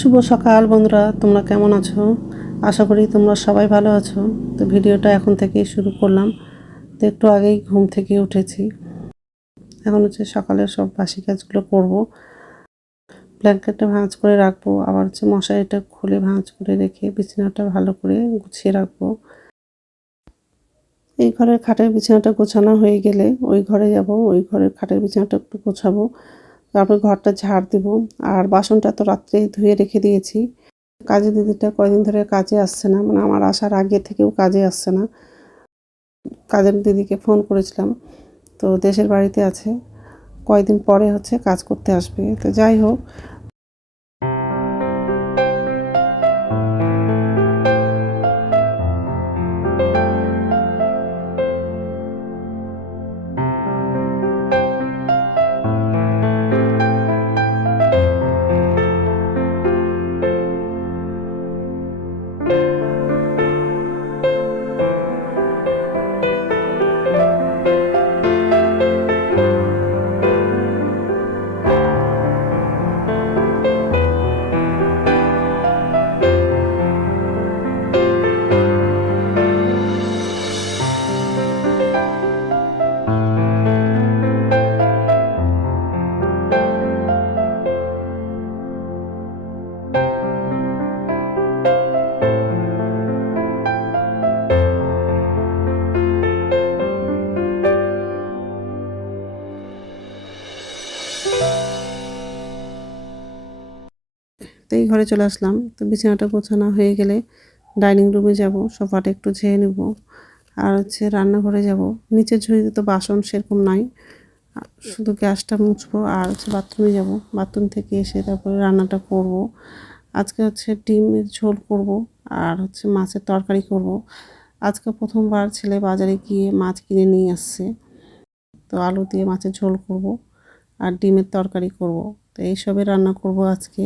শুভ সকাল বন্ধুরা, তোমরা কেমন আছো? আশা করি তোমরা সবাই ভালো আছো। তো ভিডিওটা এখন থেকেই শুরু করলাম। তো একটু আগেই ঘুম থেকে উঠেছি। এখন সকালের সব বাসি কাজগুলো করব। ব্ল্যাঙ্কেটটা ভাঁজ করে রাখবো, আবার মশারিটা খুলে ভাঁজ করে রেখে বিছানাটা ভালো করে গুছিয়ে রাখবো। এই ঘরের খাটের বিছানাটা গোছানো হয়ে গেলে ওই ঘরে যাব, ওই ঘরের খাটের বিছানাটা একটু গোছাবো, তারপর ঘরটা ঝাড় দেব। আর বাসনটা তো রাত্রেই ধুয়ে রেখে দিয়েছি। কাজের দিদিটা কয়দিন ধরে কাজে আসছে না, মানে আমার আসার আগে থেকেও কাজে আসছে না। কাজের দিদিকে ফোন করেছিলাম, তো দেশের বাড়িতে আছে, কয়দিন পরে কাজ করতে আসবে। তো যাই হোক, তো এই ঘরে চলে আসলাম। তো বিছানাটা গোছানো হয়ে গেলে ডাইনিং রুমে যাব, সোফাটা একটু ঝেড়ে নেব। আর রান্নাঘরে যাব। নিচের ঝুড়িতে তো বাসন সেরকম নাই, শুধু গ্যাসটা মুছবো। আর বাথরুমে যাব, বাথরুম থেকে এসে তারপরে রান্নাটা করব। আজকে ডিমের ঝোল করব, আর মাছের তরকারি করব। আজকে প্রথমবার ছেলে বাজারে গিয়ে মাছ কিনে নিয়ে আসছে। তো আলু দিয়ে মাছের ঝোল করব আর ডিমের তরকারি করব। তো এইসবই রান্না করব আজকে।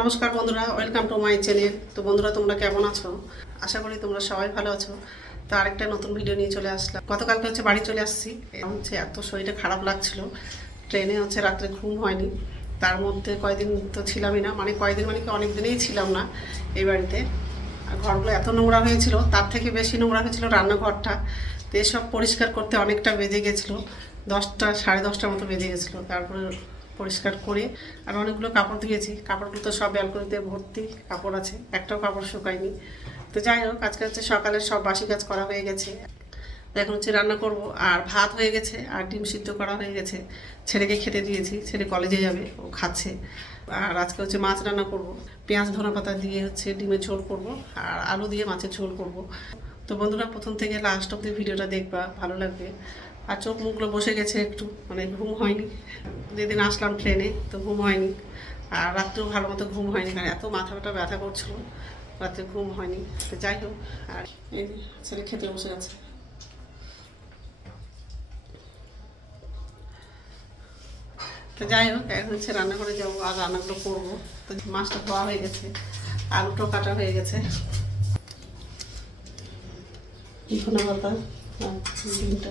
নমস্কার বন্ধুরা, ওয়েলকাম টু মাই চ্যানেল। তো বন্ধুরা, তোমরা কেমন আছো? আশা করি তোমরা সবাই ভালো আছো। তো আরেকটা নতুন ভিডিও নিয়ে চলে আসলাম। গতকালকে বাড়ি চলে আসছি। এত শরীরটা খারাপ লাগছিল, ট্রেনে রাত্রে ঘুম হয়নি। তার মধ্যে কয়দিন তো ছিলামই না, মানে কয়দিন মানে কি অনেক দিনেই ছিলাম না এই বাড়িতে। আর ঘরগুলো এত নোংরা হয়েছিল, তার থেকে বেশি নোংরা হয়েছিল রান্নাঘরটা। তো এসব পরিষ্কার করতে অনেকটা বেজে গেছিলো, 10টা 10:30টার মতো বেজে গেছিলো। তারপরে পরিষ্কার করে আর অনেকগুলো কাপড় ধুয়েছি। কাপড়গুলো তো সব ব্যালকনিতে ভর্তি কাপড় আছে, একটাও কাপড় শুকায়নি। তো যাই হোক, আজকে সকালের সব বাসি কাজ করা হয়ে গেছে। এখন রান্না করব। আর ভাত হয়ে গেছে, আর ডিম সিদ্ধ করা হয়ে গেছে। ছেলেকে খেতে দিয়েছি, ছেলে কলেজে যাবে, ও খাচ্ছে। আর আজকে মাছ রান্না করব, পেঁয়াজ ধনেপাতা দিয়ে ডিমের ঝোল করব, আর আলু দিয়ে মাছের ঝোল করব। তো বন্ধুরা, প্রথম থেকে লাস্ট অব্দি ভিডিওটা দেখবা, ভালো লাগবে। আর চোখ মুখগুলো বসে গেছে একটু, মানে ঘুম হয়নি। যেদিন আসলাম ট্রেনে, তো ঘুম হয়নি। আর রাত্রেও ভালো মতো ঘুম হয়নি, কারণ এত মাথাটা ব্যথা করছিল, রাত্রে ঘুম হয়নি। তো যাই হোক, আর এই ছেলে খেতে বসে গেছে। তো যাই হোক, এখন হচ্ছে রান্নাঘরে যাবো আর রান্নাগুলো করবো। তো মাছটা ধোয়া হয়ে গেছে, আলুটাও কাটা হয়ে গেছে, ধনে পাতা আর ডিমটা।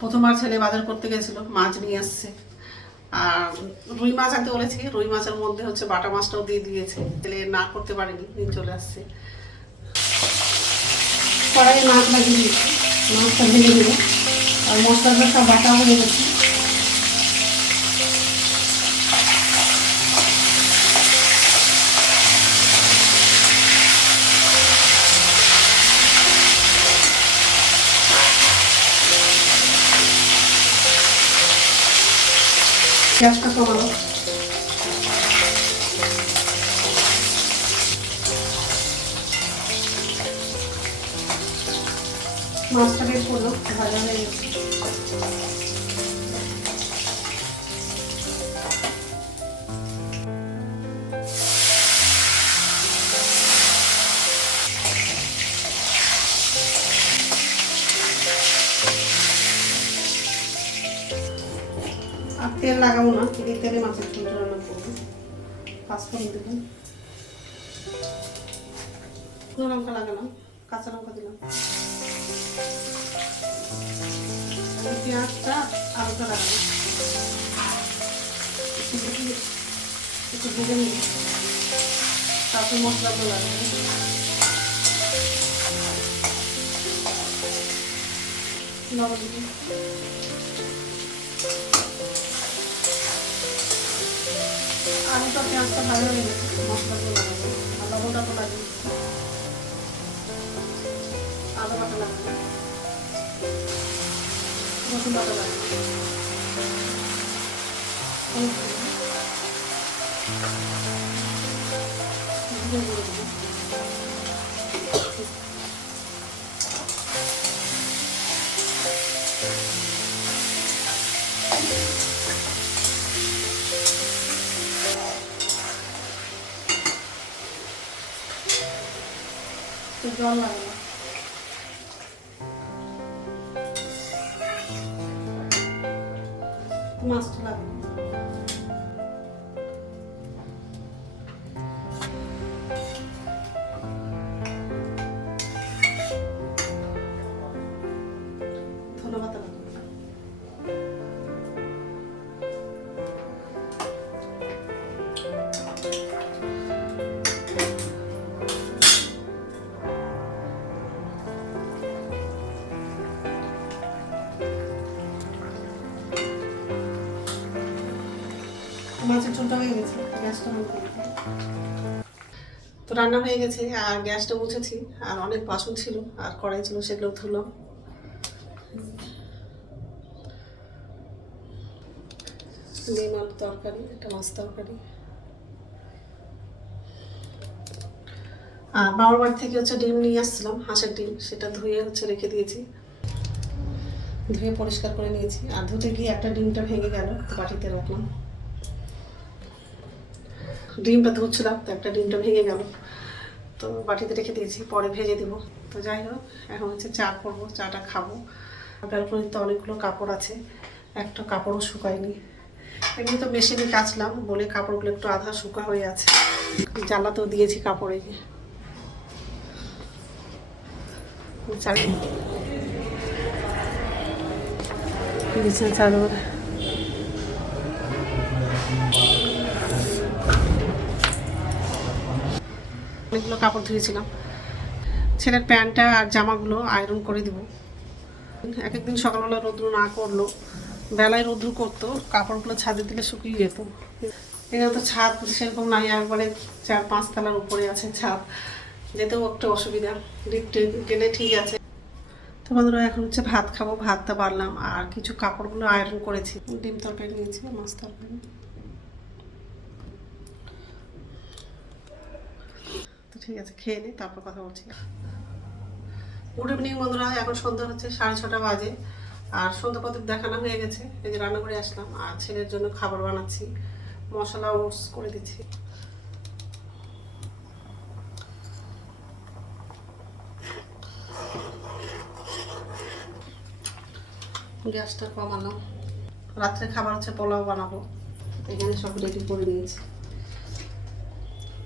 প্রথমবার ছেলে বাজার করতে গেছিল, মাছ নিয়ে আসছে। আর রুই মাছ আনতে বলেছি, রুই মাছের মধ্যে হচ্ছে বাটা মাছটাও দিয়ে দিয়েছে। ছেলে না করতে পারেনি, নিয়ে চলে আসছে। কড়াইয়ে মাছ লাগিয়ে দিয়েছি, মাছটা ভেজে দেবো। আর মশলাগুলো সব বাটা হয়ে গেছে। গ্যাসটা কমানো, মাছটা বের করলো, ভাজা হয়ে গেছে। আর তেল লাগাবো না, এই তেলে মাছের ঝোলটা রান্না করবো। পাঁচফোড়ন দিলাম, শুকনো লঙ্কা লাগালাম, কাঁচা লঙ্কা দিলাম, পেঁয়াজটা আলুটা লাগালাম, একটু ভেজে নিই, তারপর মশলাগুলো লাগাবো। লবণ দিই, আলুটা পেঁয়াজটা ভালো হয়ে গেছে, মশলাগুলো লাগাবো। আর লবণটা তো লাগবে, আদা বাটা লাগাবো, রসুন বাটা লাগাবো, জিরে গুঁড়ো দেবো। জল লাগাবো, মাছটা লাগাবো, ধনে পাতা লাগাবো, মাছের ঝোলটা হয়ে গেছে, গ্যাসটা অন করে দিই। তো রান্না হয়ে গেছে, আর গ্যাসটা মুছেছি। আর অনেক বাসন ছিল আর কড়াই ছিল, সেগুলো ধুলাম। ডিম আলু তরকারি, একটা মাছ তরকারি। আর বাবার বাড়ি থেকে হচ্ছে ডিম নিয়ে আসছিলাম, হাঁসের ডিম, সেটা ধুয়ে হচ্ছে রেখে দিয়েছি। ধুয়ে পরিষ্কার করে নিয়েছি। আর ধুতে গিয়ে একটা ডিমটা ভেঙে গেল, তো বাটিতে রাখলাম। ডিমটা ধুচ্ছিলাম, তো একটা ডিমটা ভেঙে গেল, তো বাটিতে রেখে দিয়েছি, পরে ভেজে দেবো। তো যাই হোক, এখন হচ্ছে চা করবো, চাটা খাবো। ব্যালকনিতে অনেকগুলো কাপড় আছে, একটা কাপড়ও শুকায়নি। এমনি তো মেশিনে কাচলাম বলে কাপড়গুলো একটু আধা শুকা হয়ে আছে। জানলাতেও দিয়েছি কাপড়ে। বিছানা চাদর, অনেকগুলো কাপড় ধুয়েছিলাম। ছেলের প্যান্টটা আর জামাগুলো আয়রন করে দিব। এক একদিন সকালবেলা রৌদ্র না করলো, বেলায় রৌদ্র করতো, কাপড়গুলো ছাদে দিলে শুকিয়ে যেত। এখানে তো ছাদ সেরকম নাই, একবারে 4-5 তলার উপরে আছে ছাদ, যেতেও একটা অসুবিধা। লিফট গেলে ঠিক আছে। তো বন্ধুরা, এখন হচ্ছে ভাত খাবো, ভাতটা বাড়লাম আর কিছু কাপড়গুলো আয়রন করেছি। ডিম তরকারি নিয়েছি, মাছ তরকারি। তো ঠিক আছে, খেয়ে নিই, তারপর কথা বলছি। গুড ইভিনিং বন্ধুরা, এখন সন্ধ্যা হচ্ছে 6:30 বাজে। আর সন্ধ্যা প্রদীপ দেখানো হয়ে গেছে, এই যে রান্না করে আসলাম আর ছেলের জন্য খাবার বানাচ্ছি, মশলা ওটস করে দিচ্ছি। গ্যাসটা কমালাম। রাত্রে খাবার হচ্ছে পোলাও বানাবো, এখানে সব রেডি করে নিয়েছি।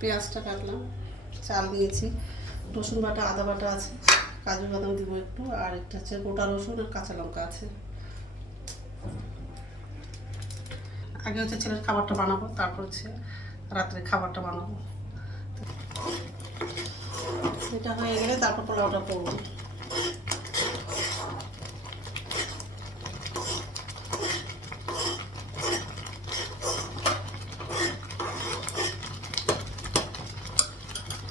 পেঁয়াজটা কাটলাম, চাল দিয়েছি, রসুন বাটা আদা বাটা আছে, কাজু বাদাম দিব একটু, আর একটা হচ্ছে গোটা রসুন আর কাঁচা লঙ্কা আছে। আগে হচ্ছে ছেলের খাবারটা বানাবো, তারপর হচ্ছে রাত্রে খাবারটা বানাবো। এটা হয়ে গেলে তারপর পোলাওটা করবো।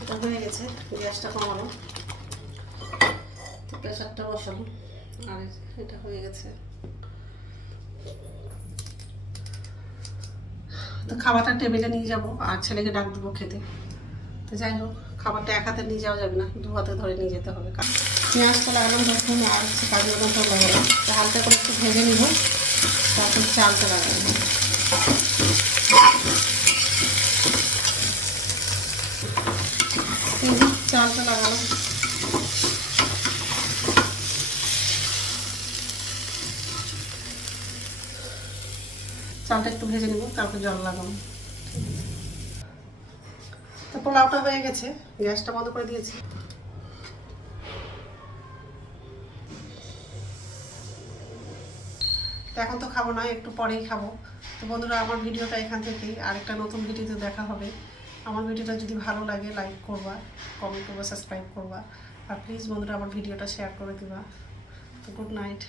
এটা হয়ে গেছে, গ্যাসটা কমানো, প্রেসারটা বসানো, আর এটা হয়ে গেছে। তো খাবারটা টেবিলে নিয়ে যাব আর ছেলেকে ডাক দেবো খেতে। তো যাই হোক, খাবারটা এক হাতে নিয়ে যাওয়া যাবে না, দু হাতে ধরে নিয়ে যেতে হবে। পেঁয়াজটা লাগালাম রসুন আর হচ্ছে কাজু বাদামটা লাগালাম, হালকা করে একটু ভেজে নিব, তারপর চালটা লাগাবো। চালটা লাগালাম, চালটা একটু ভেজে নিব, তারপর জল লাগাবো। তো পোলাওটা হয়ে গেছে, গ্যাসটা বন্ধ করে দিয়েছি। তো এখন তো খাবো না, একটু পরেই খাবো। তো বন্ধুরা, আমার ভিডিওটা এখান থেকেই, আরেকটা নতুন ভিডিওতে দেখা হবে। আমার ভিডিওটা যদি ভালো লাগে লাইক করবা, কমেন্ট করবা, সাবস্ক্রাইব করবা, আর প্লিজ বন্ধুরা আমার ভিডিওটা শেয়ার করে দিবা। তো গুড নাইট।